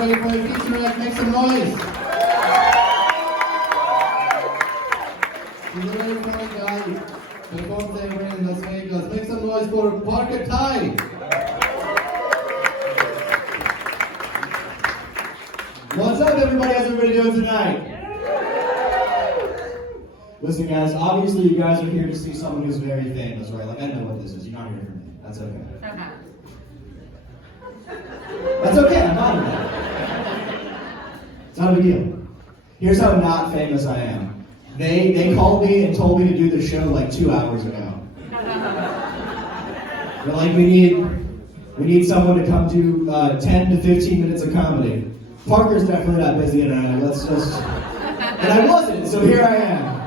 Everybody for the feature act, make some noise. He's a very funny guy. Performs everywhere in Las Vegas. Make some noise for Tighe. What's up, everybody? How's everybody doing tonight? Listen, guys, obviously you guys are here to see someone who's very famous, right? Like, I know what this is. You're not here for me. That's okay. That's okay, I'm not of that. It's not a big deal. Here's how not famous I am. They called me and told me to do the show like 2 hours ago. They're like, we need someone to come do 10 to 15 minutes of comedy. Parker's definitely not busy tonight. Let's just... And I wasn't, so here I am.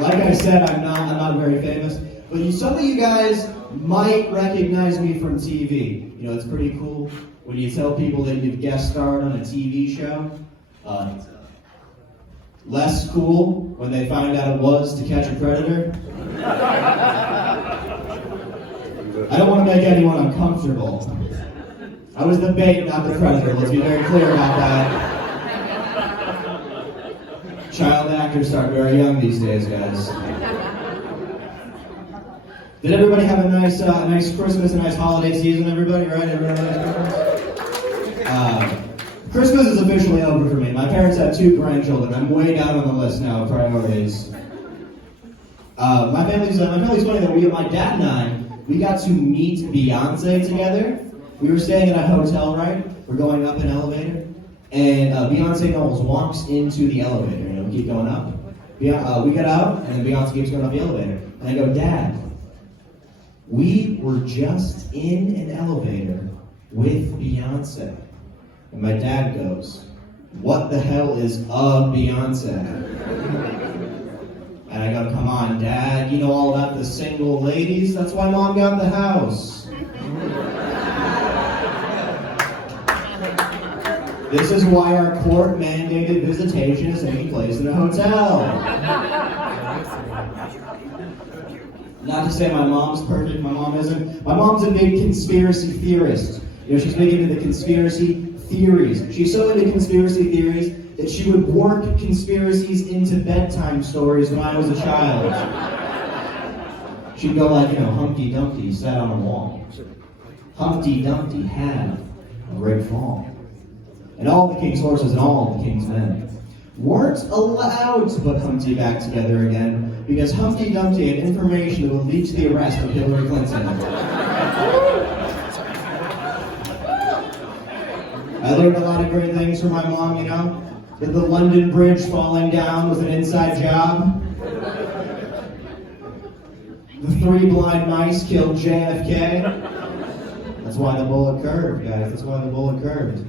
Like I said, I'm not very famous, but some of you guys might recognize me from TV. You know, it's pretty cool when you tell people that you've guest starred on a TV show. Less cool when they find out it was To Catch a Predator. I don't want to make anyone uncomfortable. I was the bait, not the predator. Let's be very clear about that. Child actors start very young these days, guys. Did everybody have a nice Christmas, a nice holiday season, everybody, right? Everybody had a nice Christmas? Christmas is officially over for me. My parents have 2 grandchildren. I'm way down on the list now of priorities. My family's funny though. My dad and I, we got to meet Beyonce together. We were staying at a hotel, right? We're going up an elevator, and Beyonce almost walks into the elevator. You know, we keep going up. We get out, and then Beyonce keeps going up the elevator. And I go, Dad, we were just in an elevator with Beyonce. And my dad goes, what the hell is Beyonce? And I go, come on, Dad, you know all about the single ladies? That's why Mom got the house. This is why our court-mandated visitation is taking place in a hotel. Not to say my mom's perfect, my mom isn't. My mom's a big conspiracy theorist. You know, she's big into the conspiracy theories. She's so into conspiracy theories that she would work conspiracies into bedtime stories when I was a child. She'd go like, you know, Humpty Dumpty sat on a wall. Humpty Dumpty had a great fall. And all the king's horses and all the king's men weren't allowed to put Humpty back together again because Humpty Dumpty had information that would lead to the arrest of Hillary Clinton. I learned a lot of great things from my mom, you know, that the London Bridge falling down was an inside job. The 3 blind mice killed JFK. That's why the bullet curved, guys. That's why the bullet curved.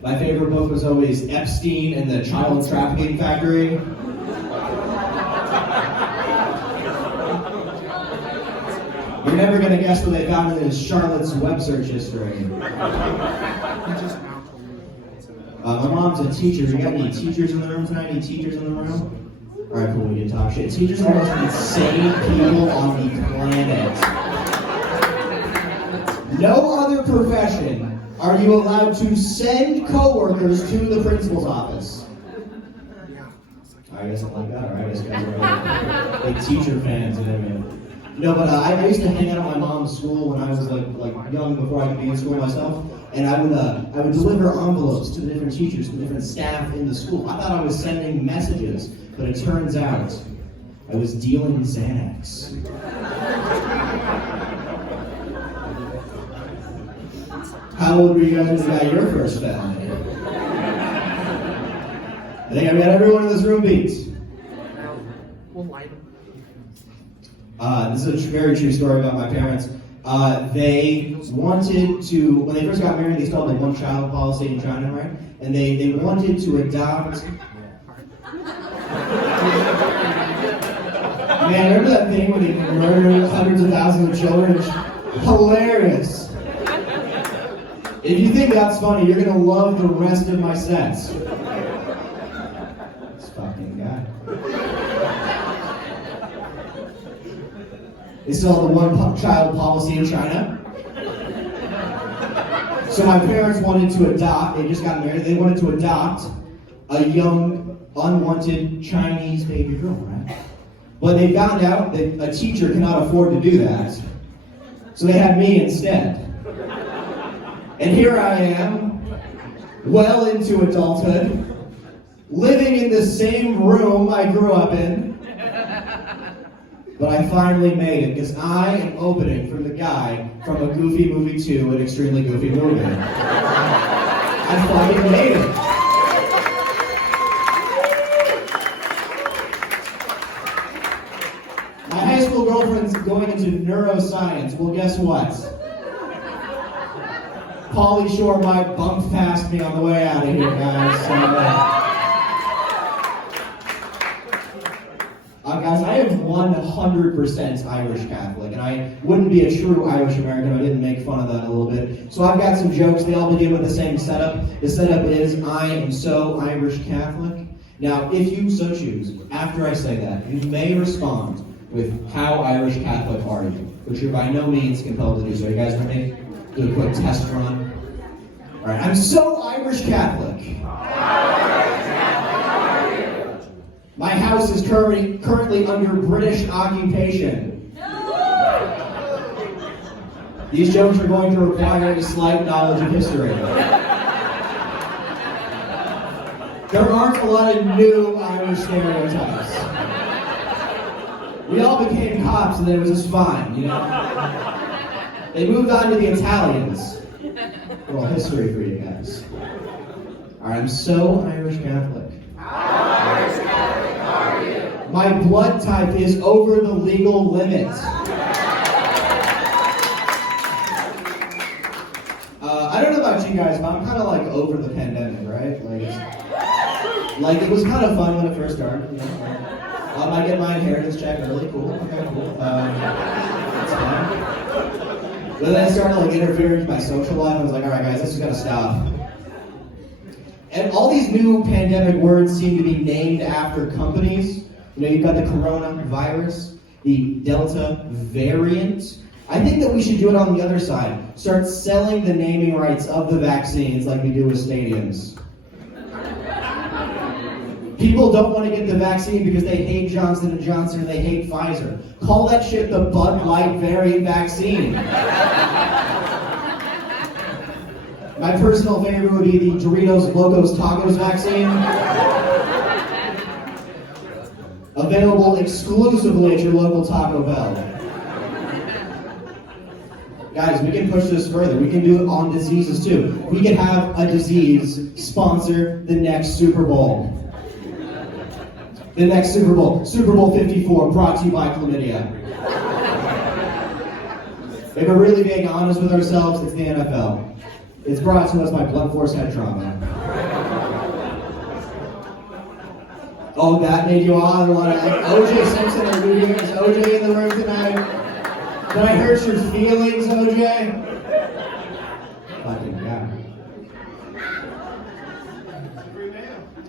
My favorite book was always Epstein and the Child Trafficking Factory. You're never going to guess what they found in his Charlotte's web search history. My mom's a teacher. You got any teachers in the room tonight? Any teachers in the room? Alright, cool, we can talk shit. Teachers are the most insane people on the planet. No other profession are you allowed to send coworkers to the principal's office? I guess I'm like that, alright? I guess you guys are big teacher fans and everything. No, but I used to hang out at my mom's school when I was like young before I could be in school myself, and I would deliver envelopes to the different teachers, to the different staff in the school. I thought I was sending messages, but it turns out I was dealing Xanax. How old were you guys when you got your first felony? I think I've got everyone in this room beat. This is a very true story about my parents. They wanted to, when they first got married, they started like one-child policy in China, right? And they wanted to adopt. Man, remember that thing when they murdered hundreds of thousands of children? It's hilarious. If you think that's funny, you're gonna love the rest of my sets. This fucking guy. They still have the one-child policy in China. So my parents wanted to adopt, they just got married, they wanted to adopt a young, unwanted Chinese baby girl, right? But they found out that a teacher cannot afford to do that. So they had me instead. And here I am, well into adulthood, living in the same room I grew up in. But I finally made it, because I am opening for the guy from A Goofy Movie 2, an extremely goofy movie. I fucking made it. My high school girlfriend's going into neuroscience. Well, guess what? Pauly Shore might bump past me on the way out of here, guys. So, guys, I am 100% Irish Catholic, and I wouldn't be a true Irish American if I didn't make fun of that a little bit. So I've got some jokes. They all begin with the same setup. The setup is, I am so Irish Catholic. Now, if you so choose, after I say that, you may respond with, how Irish Catholic are you? Which you're by no means compelled to do. So are you guys ready? Do a quick test run. All right, I'm so Irish Catholic. My house is currently under British occupation. These jokes are going to require a slight knowledge of history. There aren't a lot of new Irish stereotypes. We all became cops and then it was just fine, you know? They moved on to the Italians. A little history for you guys. All right, I'm so Irish Catholic. My blood type is over the legal limit. I don't know about you guys, but I'm kind of like over the pandemic, right? Like it was kind of fun when it first started. You know? I get my inheritance check early, cool. Okay, cool. That's fine. But then I started like interfering with my social life. I was like, all right, guys, this is gonna stop. And all these new pandemic words seem to be named after companies. You know, you've got the coronavirus, the Delta variant. I think that we should do it on the other side. Start selling the naming rights of the vaccines like we do with stadiums. People don't want to get the vaccine because they hate Johnson & Johnson and they hate Pfizer. Call that shit the Bud Light variant vaccine. My personal favorite would be the Doritos Locos Tacos vaccine. Available exclusively at your local Taco Bell. Guys, we can push this further. We can do it on diseases too. We can have a disease sponsor the next Super Bowl. The next Super Bowl. Super Bowl 54, brought to you by chlamydia. If we're really being honest with ourselves, it's the NFL. It's brought to us by blunt force head trauma. Oh, that made you all want to like OJ Simpson or who here? Is OJ in the room tonight? Did I hurt your feelings, OJ? Fucking yeah.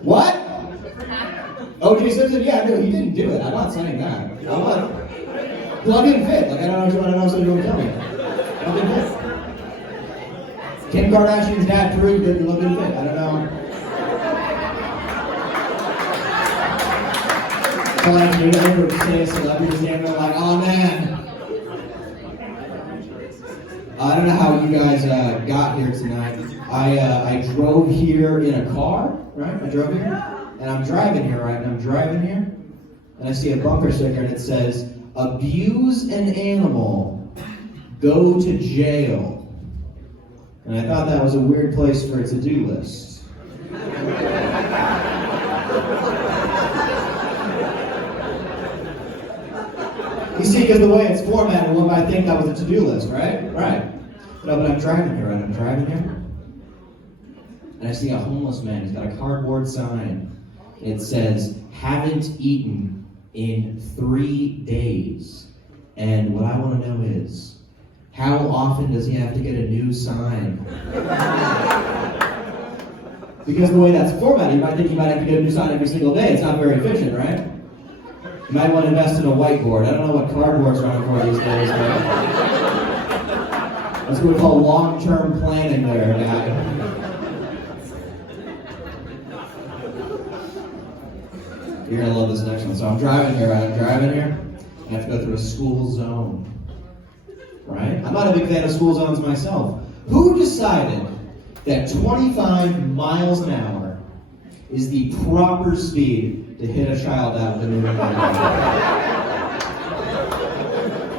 What? OJ Simpson? Yeah, no, he didn't do it. I'm not saying that. I'm not. Plug and fit. Like I don't know what you're tell me. Plug and fit. Kim Kardashian's dad proved that plug and fit. I don't know. So like you ever say a celebrity's name, they're like, oh man. I don't know how you guys got here tonight. I drove here in a car, right? I drove here, and I'm driving here, right? And I'm driving here, and I see a bumper sticker, and it says, "Abuse an animal, go to jail." And I thought that was a weird place for a to-do list. You see, because the way it's formatted, one might think that was a to-do list, right? Right. No, but I'm driving here, right? I'm driving here. And I see a homeless man. He's got a cardboard sign. It says, "Haven't eaten in 3 days." And what I want to know is, how often does he have to get a new sign? Because the way that's formatted, you might think you might have to get a new sign every single day. It's not very efficient, right? You might want to invest in a whiteboard. I don't know what cardboard's running for these days, but That's what we call long-term planning there, guy. You're gonna love this next one. So I'm driving here, and I have to go through a school zone. Right? I'm not a big fan of school zones myself. Who decided that 25 miles an hour is the proper speed to hit a child out with a moving vehicle?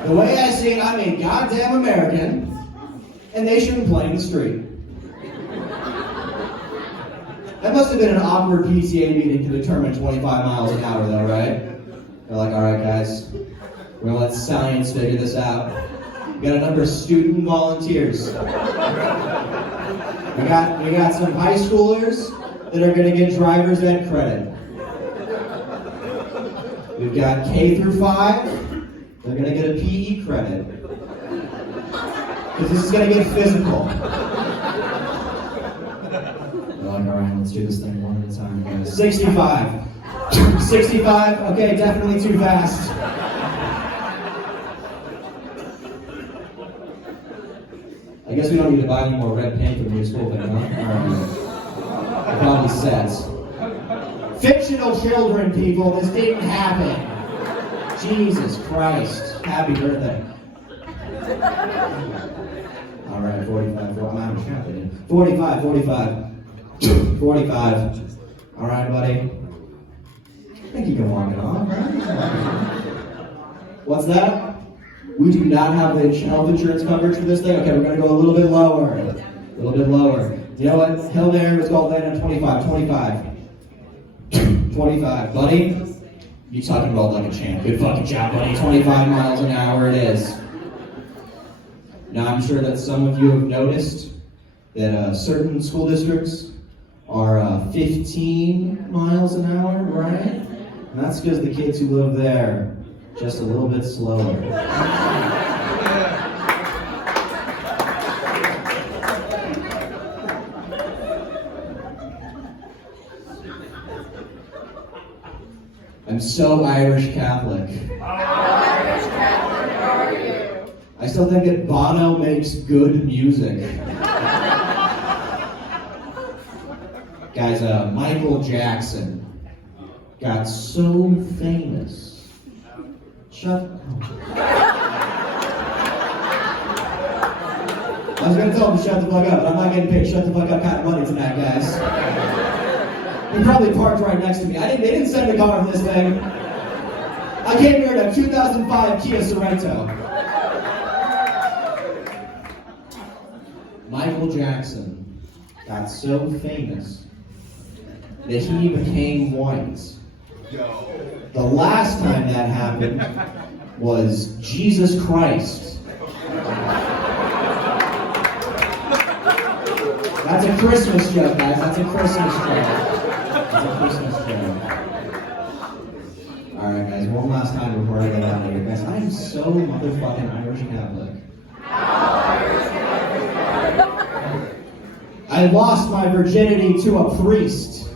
The way I see it, I'm a goddamn American, and they shouldn't play in the street. That must have been an awkward PTA meeting to determine 25 miles an hour, though, right? They're like, all right, guys, we're gonna let science figure this out. We got a number of student volunteers. We got some high schoolers that are gonna get driver's ed credit. We've got K through 5. They're gonna get a PE credit. Because this is gonna get physical. They're like, all right, let's do this thing one at a time, guys. 65. 65, okay, definitely too fast. I guess we don't need to buy any more red paint for the new school thing, huh? It probably says. Fictional children, people, this didn't happen. Jesus Christ. Happy birthday. All right, 45, I'm out of shot. 45. 45. All right, buddy. I think you can walk it off, right? What's that? We do not have the health insurance coverage for this thing? Okay, we're going to go a little bit lower. A little bit lower. You know what? Hail Mary, let's go land on 25. 25. Buddy, you talking about like a champ. Good fucking job, buddy. 25 miles an hour it is. Now, I'm sure that some of you have noticed that certain school districts are 15 miles an hour, right? And that's because the kids who live there just a little bit slower. I'm so Irish Catholic. How Irish Catholic are you? I still think that Bono makes good music. Guys, Michael Jackson got so famous. Shut up. I was going to tell him to shut the fuck up, but I'm not getting paid shut the fuck up kind of money tonight, guys. He probably parked right next to me. They didn't send a car for this thing. I came here in a 2005 Kia Sorento. Michael Jackson got so famous that he became white. The last time that happened was Jesus Christ. That's a Christmas joke, guys. That's a Christmas joke. That's a Christmas joke. Alright, guys, one last time before I get out of here. Guys, I am so motherfucking Irish Catholic. I lost my virginity to a priest.